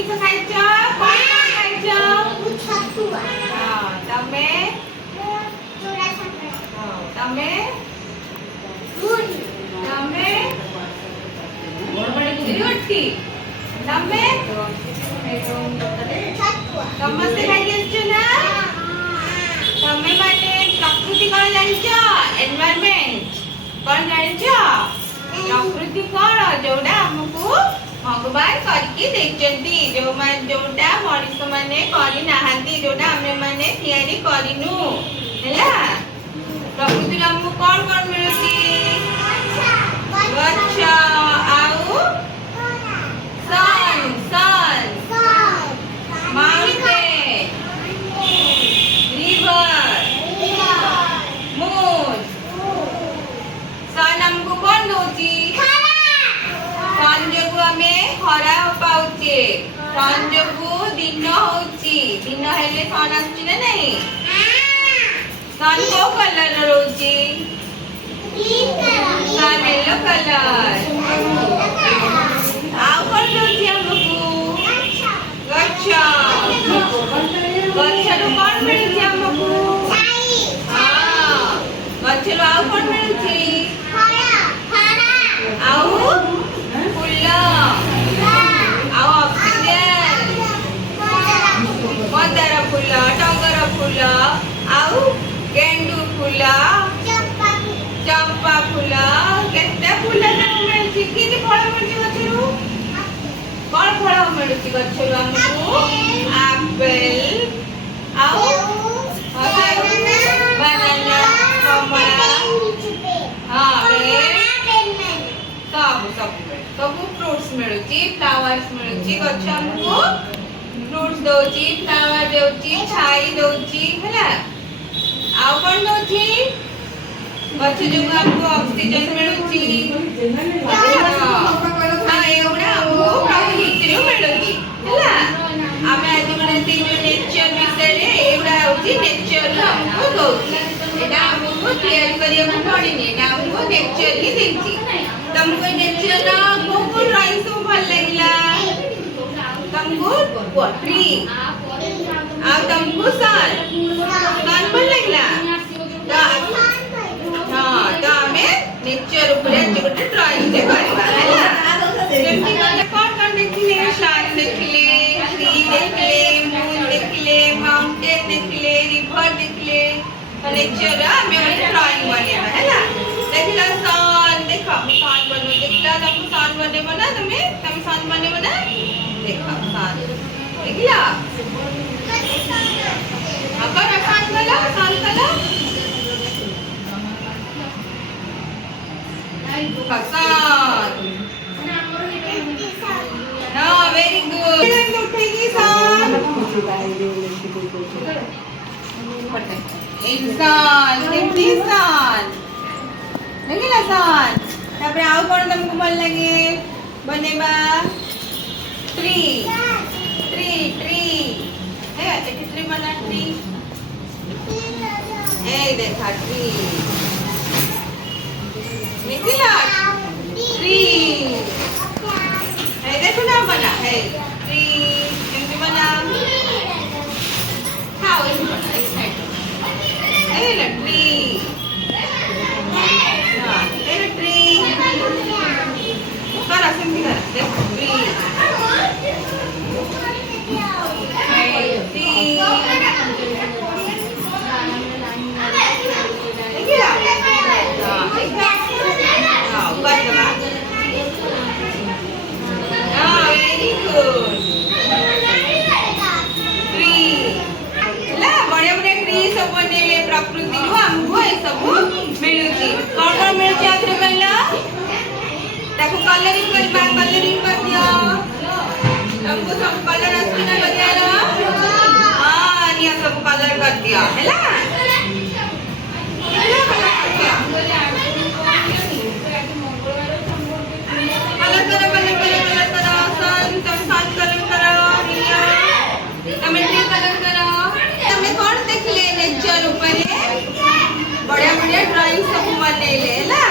ଜିନିଷ ଖାଇଛ? କଣ ଖାଇଛ? ତମେ ତମେ ତମେ ରୁଟି ତମେ ସମସ୍ତେ ଖାଇକି ଆସିଛ ନା? ତମେ ମାନେ ପ୍ରକୃତି କଣ ଜାଣିଛ? ଏନଭାୟରମେଣ୍ଟ କଣ ଜାଣିଛ? ପ୍ରକୃତି କଣ? ଯୋଉଟା ଆମକୁ ଭଗବାନ କରିକି ଦେଇଛନ୍ତି, ଯୋଉଟା ମଣିଷ ମାନେ କରିନାହାନ୍ତି, ଯୋଉଟା ଆମେ ମାନେ ତିଆରି କରିନୁ ହେଲା। ପ୍ରକୃତିରେ ଆମକୁ କଣ କଣ ମିଳୁଛି? ଗଛ ଆଉ sun mountain river moon। sun हमको कौन दौची? sun जोगु हमें खरा पाउचे, sun जोगु दिन होची, दिन हेले sun आछी ना नहीं? sun को कलर रोची? sun yellow colour. ଆଉ କଣ ଦଉଛି ଆମକୁ? ଗଛ। ଗଛରୁ କଣ ମିଳୁଛି ଆମକୁ? ଗଛରୁ ଆଉ କଣ ମିଳୁଛି? ଆଉ ଫୁଲ, ଆଉ ଅକ୍ସିଜେନ, ମନ୍ଦାର ଫୁଲ, ଟଗର ଫୁଲ, ଆଉ ଗେଣ୍ଡୁ ଫୁଲ, ଚମ୍ପା ଫୁଲ, କେତେ ଫୁଲ ସବୁ ମିଳୁଛି। କି ଫଳ ମିଳୁଛି ଗଛରୁ? କଣ ଫଳ ମିଳୁଛି ଗଛରୁ ଆମକୁ? ଆପେଲ ଆଉ ବାନାନା, କମଳା, ସବୁ ଫ୍ରୁଟ୍ସ ମିଳୁଛି, ଫ୍ଲାୱାର୍ସ ମିଳୁଛି। ଗଛ ଆମକୁ ଫ୍ରୁଟ୍ସ ଦଉଛି, ଫ୍ଲାୱାର ଦଉଛି, ଛାଇ ଦଉଛି ହେଲା। ଆଉ କଣ ଦଉଛି? ଗଛ ଯୋଗୁ ଆମକୁ ଅକ୍ସିଜେନ ମିଳୁଛି। ଏଗୁଡା ଆମକୁ ପ୍ରକୃତିରୁ ମିଳୁଛି ହେଲା। ଆମେ ଆଜି ମାନେ ନେଚର ବିଷୟରେ, ଏଗୁଡା ହଉଛି ନେଚର ଆମକୁ ଦଉଛି। ଏଇଟା ଆମକୁ ତିଆରି କରିବାକୁ ପଡିନି, ଏଇଟା ଆମକୁ ନେଚର ହିଁ ଦେଇଛି। ତମକୁ ନେଚର କୋଉ କୋଉ ଡ୍ରଇଂ ସବୁ ଭଲ ଲାଗିଲା? ତମକୁ ଟ୍ରି ଆଉ ତମକୁ ସନ୍ ଭଲ ଲାଗିଲା? ତ ଆମେ ନେଚର ଉପରେ ଆଜି ଗୋଟେ ଡ୍ରଇଂ ଟେ କରିବା ହେଲା। ଯେମିତି କଣ କଣ ଦେଖିଲେ? ସନ୍ ଦେଖିଲେ, ଟ୍ରି ଦେଖିଲେ, ମୁନ୍ ଦେଖିଲେ, ମାଉଣ୍ଟେନ ଦେଖିଲେ, ରିଭର ଦେଖିଲେ। ନେଚର ଆମେ ଗୋଟେ ଡ୍ରଇଂ ବନେଇବା ହେଲା। ଦେଖିଲ ସନ୍, ଦେଖ ମୁଁ ସନ୍ ବନେଇ, ଦେଖିଲ ତମକୁ ସନ୍ ବନେଇବ ନା? ତମେ ସନ୍ ବନେଇବ ନା? ଦେଖ ସନ୍ ଦେଖିଲ? କର ସନ୍ କଲ, ସନ୍ କଲ। very good। उठेगी सन, इंसान केमती सन देखिला सन। तापर आउ कोन तुमको भल लागे बनेबा? ट्री ट्री ट्री हे अच्छा ट्री बना। ट्री ए देखा ट्री निकला ट्री। है देखो ना बना है ट्री। कैसे बना? हाउ इज बना इस साइड? है ना ट्री। हां ये ट्री करा सिंपल करा देखो ट्री है ट्री। प्रकृति आमको ये सब मिलुची। कौन कौन मिलुची आखिर कहला? ताको कलरिंग करबा, कलरिंग कर दियो। हमको सब कलर असली ना लगाएला। हां निया सब कलर कर दिया हैला। कलर करो कलर करो कलर करो सन तुम सन कलर करो निया तमे ट्री कलर करो। तमे कौन देखले नेचर ऊपर बढ़िया बढ़िया ड्राइंग सब बनेले हैला।